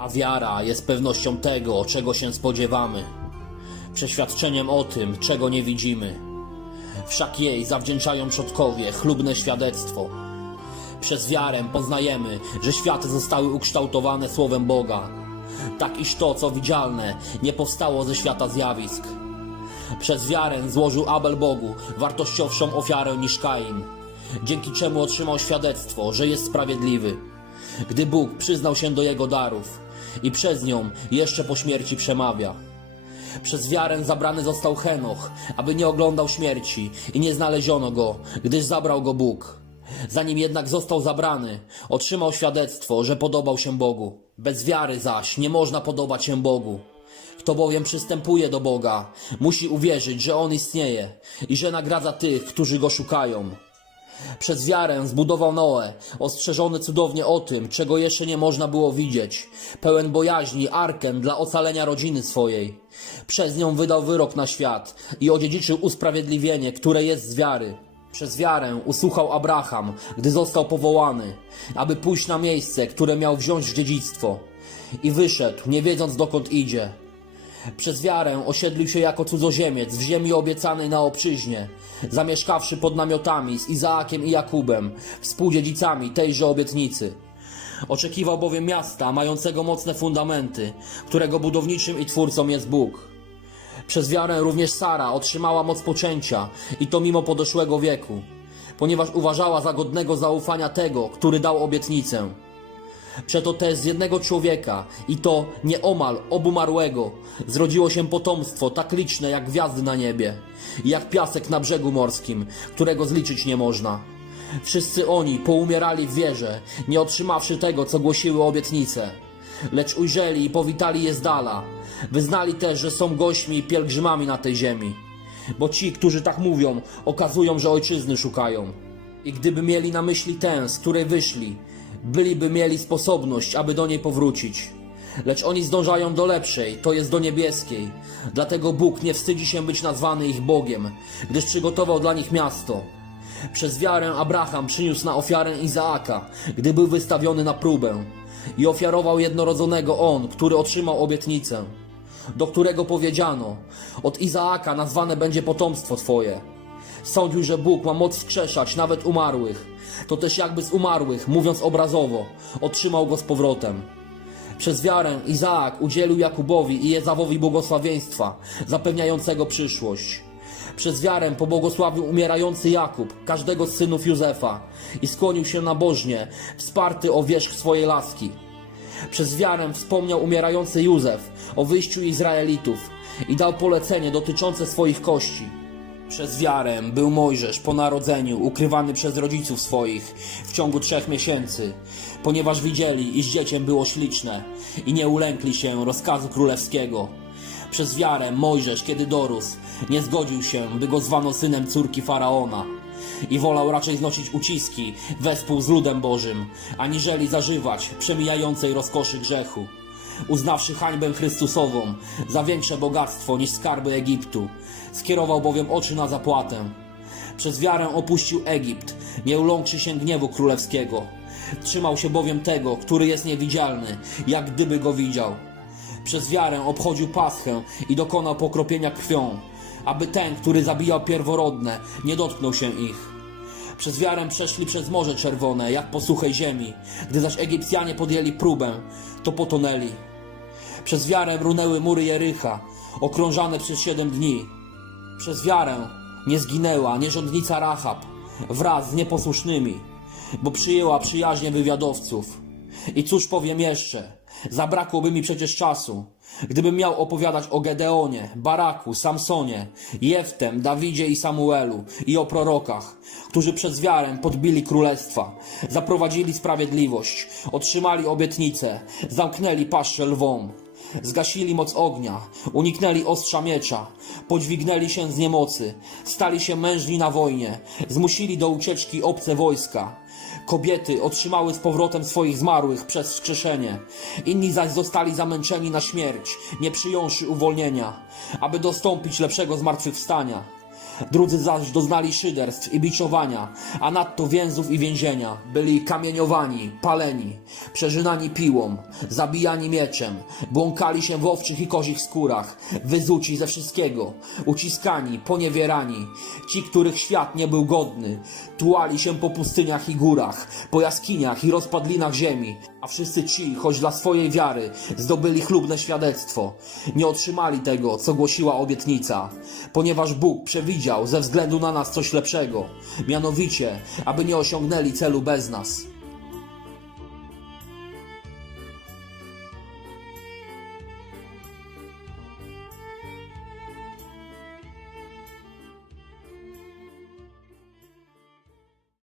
A wiara jest pewnością tego, czego się spodziewamy, przeświadczeniem o tym, czego nie widzimy. Wszak jej zawdzięczają przodkowie chlubne świadectwo. Przez wiarę poznajemy, że światy zostały ukształtowane słowem Boga, tak iż to, co widzialne, nie powstało ze świata zjawisk. Przez wiarę złożył Abel Bogu wartościowszą ofiarę niż Kain, dzięki czemu otrzymał świadectwo, że jest sprawiedliwy. Gdy Bóg przyznał się do jego darów i przez nią jeszcze po śmierci przemawia. Przez wiarę zabrany został Henoch, aby nie oglądał śmierci i nie znaleziono go, gdyż zabrał go Bóg. Zanim jednak został zabrany, otrzymał świadectwo, że podobał się Bogu. Bez wiary zaś nie można podobać się Bogu. Kto bowiem przystępuje do Boga, musi uwierzyć, że On istnieje i że nagradza tych, którzy Go szukają. Przez wiarę zbudował Noe, ostrzeżony cudownie o tym, czego jeszcze nie można było widzieć, pełen bojaźni arkę dla ocalenia rodziny swojej. Przez nią wydał wyrok na świat i odziedziczył usprawiedliwienie, które jest z wiary. Przez wiarę usłuchał Abraham, gdy został powołany, aby pójść na miejsce, które miał wziąć w dziedzictwo. I wyszedł, nie wiedząc dokąd idzie. Przez wiarę osiedlił się jako cudzoziemiec w ziemi obiecanej na obczyźnie, zamieszkawszy pod namiotami z Izaakiem i Jakubem, współdziedzicami tejże obietnicy. Oczekiwał bowiem miasta mającego mocne fundamenty, którego budowniczym i twórcą jest Bóg. Przez wiarę również Sara otrzymała moc poczęcia i to mimo podeszłego wieku, ponieważ uważała za godnego zaufania tego, który dał obietnicę. Przeto też z jednego człowieka, i to nieomal obumarłego, zrodziło się potomstwo tak liczne jak gwiazdy na niebie, i jak piasek na brzegu morskim, którego zliczyć nie można. Wszyscy oni poumierali w wierze, nie otrzymawszy tego, co głosiły obietnice. Lecz ujrzeli i powitali je z dala. Wyznali też, że są gośćmi i pielgrzymami na tej ziemi. Bo ci, którzy tak mówią, okazują, że ojczyzny szukają. I gdyby mieli na myśli tę, z której wyszli, byliby mieli sposobność, aby do niej powrócić. Lecz oni zdążają do lepszej, to jest do niebieskiej. Dlatego Bóg nie wstydzi się być nazwany ich Bogiem, gdyż przygotował dla nich miasto. Przez wiarę Abraham przyniósł na ofiarę Izaaka, gdy był wystawiony na próbę. I ofiarował jednorodzonego on, który otrzymał obietnicę, do którego powiedziano: Od Izaaka nazwane będzie potomstwo twoje. Sądził, że Bóg ma moc wskrzeszać nawet umarłych. To też jakby z umarłych, mówiąc obrazowo, otrzymał go z powrotem. Przez wiarę Izaak udzielił Jakubowi i Jezawowi błogosławieństwa, zapewniającego przyszłość. Przez wiarę pobłogosławił umierający Jakub, każdego z synów Józefa i skłonił się nabożnie, wsparty o wierzch swojej laski. Przez wiarę wspomniał umierający Józef o wyjściu Izraelitów i dał polecenie dotyczące swoich kości. Przez wiarę był Mojżesz po narodzeniu ukrywany przez rodziców swoich w ciągu trzech miesięcy, ponieważ widzieli, iż dziecię było śliczne i nie ulękli się rozkazu królewskiego. Przez wiarę Mojżesz, kiedy dorósł, nie zgodził się, by go zwano synem córki faraona i wolał raczej znosić uciski wespół z ludem Bożym, aniżeli zażywać przemijającej rozkoszy grzechu uznawszy hańbę Chrystusową za większe bogactwo niż skarby Egiptu. Skierował bowiem oczy na zapłatę. Przez wiarę opuścił Egipt, nie uląkszy się gniewu królewskiego. Trzymał się bowiem tego, który jest niewidzialny, jak gdyby go widział. Przez wiarę obchodził Paschę i dokonał pokropienia krwią, aby ten, który zabijał pierworodne, nie dotknął się ich. Przez wiarę przeszli przez Morze Czerwone, jak po suchej ziemi. Gdy zaś Egipcjanie podjęli próbę, to potonęli. Przez wiarę runęły mury Jericha, okrążane przez siedem dni. Przez wiarę nie zginęła nierządnica Rahab wraz z nieposłusznymi, bo przyjęła przyjaźnie wywiadowców. I cóż powiem jeszcze? Zabrakłoby mi przecież czasu. Gdybym miał opowiadać o Gedeonie, Baraku, Samsonie, Jeftem, Dawidzie i Samuelu i o prorokach, którzy przez wiarę podbili królestwa, zaprowadzili sprawiedliwość, otrzymali obietnice, zamknęli paszczę lwom, zgasili moc ognia, uniknęli ostrza miecza, podźwignęli się z niemocy, stali się mężni na wojnie, zmusili do ucieczki obce wojska, Kobiety otrzymały z powrotem swoich zmarłych przez wskrzeszenie. Inni zaś zostali zamęczeni na śmierć, nie przyjąwszy uwolnienia, aby dostąpić lepszego zmartwychwstania. Drudzy zaś doznali szyderstw i biczowania, a nadto więzów i więzienia. Byli kamieniowani, paleni, przeżynani piłą, zabijani mieczem, błąkali się w owczych i kozich skórach, wyzuci ze wszystkiego, uciskani, poniewierani. Ci, których świat nie był godny, tułali się po pustyniach i górach, po jaskiniach i rozpadlinach ziemi, a wszyscy ci, choć dla swojej wiary, zdobyli chlubne świadectwo, nie otrzymali tego, co głosiła obietnica, ponieważ Bóg przewidział ze względu na nas coś lepszego, mianowicie, aby nie osiągnęli celu bez nas.